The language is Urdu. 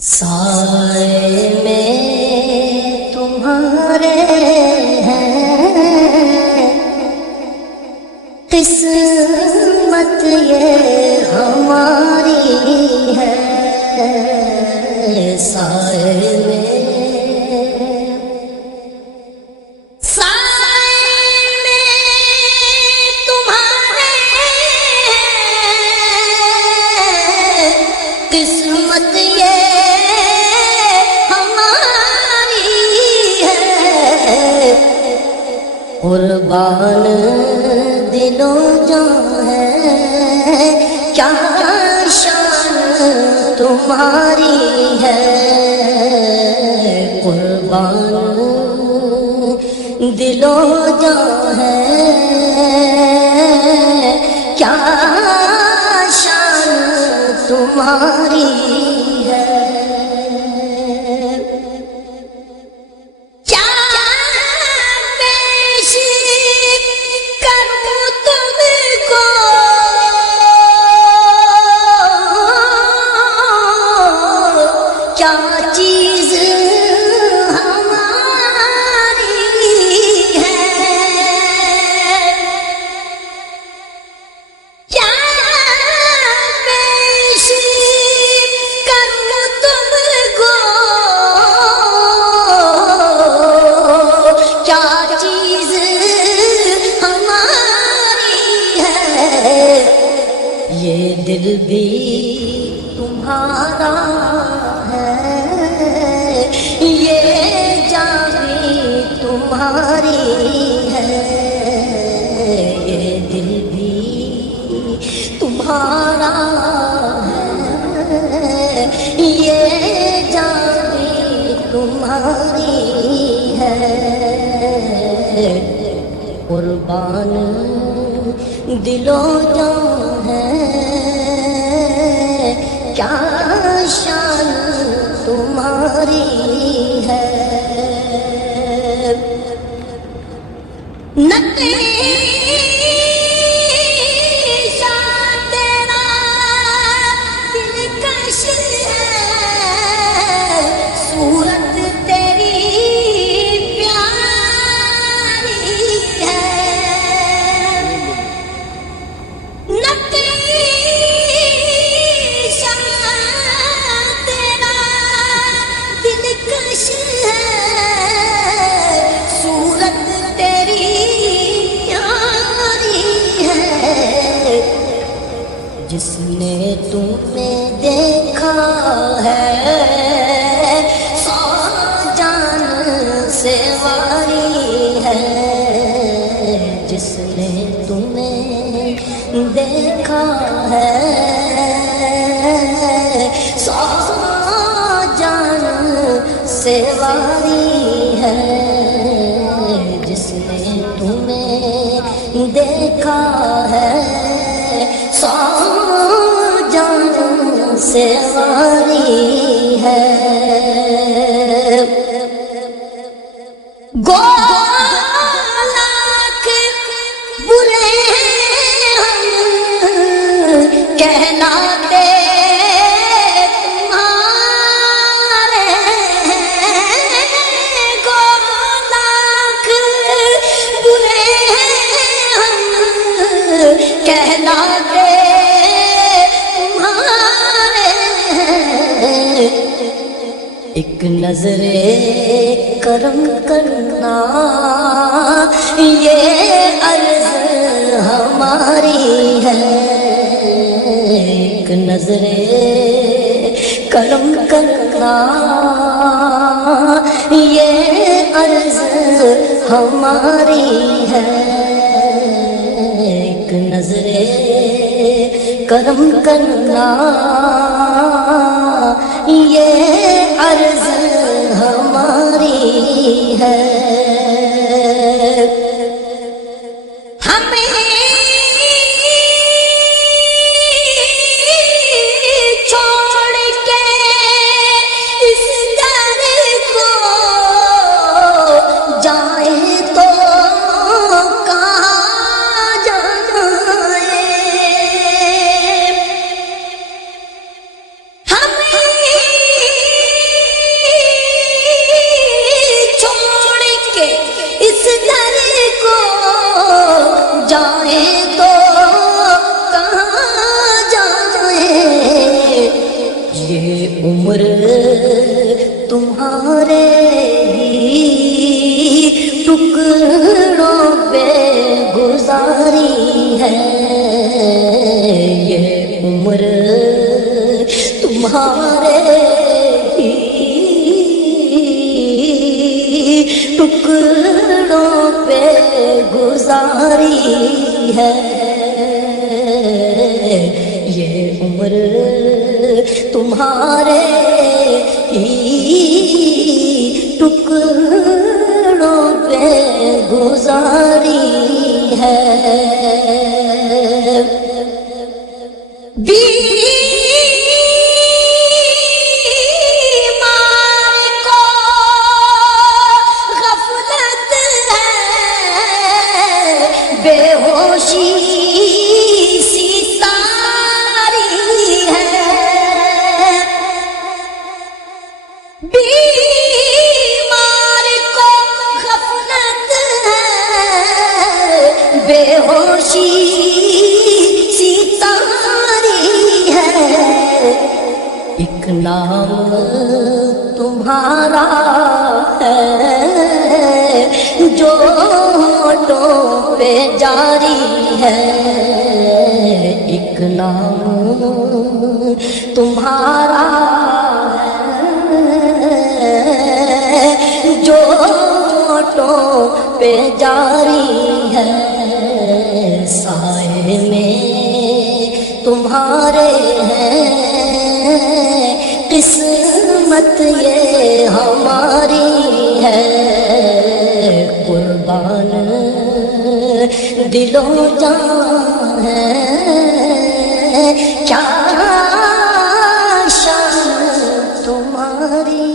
سائے میں تمہارے ہیں قسمت یہ ہماری ہے سائے میں قسمت یہ ہماری ہے قربان دل و جان ہے کیا شان تمہاری ہے قربان دل و جان ہے کیا تمہاری ہے کیا پیش کروں تم کو کیا چیز ہماری ہے کیا یہ دل بھی تمہارا ہے یہ جان بھی تمہاری ہے یہ دل بھی تمہارا ہے یہ جان بھی تمہاری ہے قربان دل و جان ہے کیا شان تمہاری ہے جس نے تمہیں دیکھا ہے سو جان سے واری ہے جس نے تمہیں دیکھا ہے سو جان سے واری ہے جس نے تمہیں دیکھا ہے سو جان سے واری ہے گو لاکھ برے ہم کہلاتے تمہارے گو لاکھ برے ہم کہلاتے ایک نظر کرم کرنا یہ عرض ہماری ہے ایک نظر کرم کرنا یہ عرض ہماری ہے ایک نظر کرم کرنا یہ عرض ہماری ہے ہمیں چھوڑ کے اس در کو جائے تو کہاں جائے جائیں تو کہاں جائیں، یہ عمر تمہارے ہی ٹکڑوں پہ گزاری ہے، یہ عمر تمہارے ہی ٹکڑوں پہ گزاری ہے، یہ عمر تمہارے ہی ٹکڑوں پہ گزاری ہے۔ بے ہوشی ستاری ہے، بیمار کو غفلت ہے، بے ہوشی ستاری ہے، ایک نام تمہارا ہے جو ہونٹوں پہ جاری ہے، ایک نام تمہارا ہے جو ہونٹوں پہ جاری ہے، سائے میں تمہارے ہیں قسمت یہ ہماری ہے، قربان دل و جان ہے، کیا شان تمہاری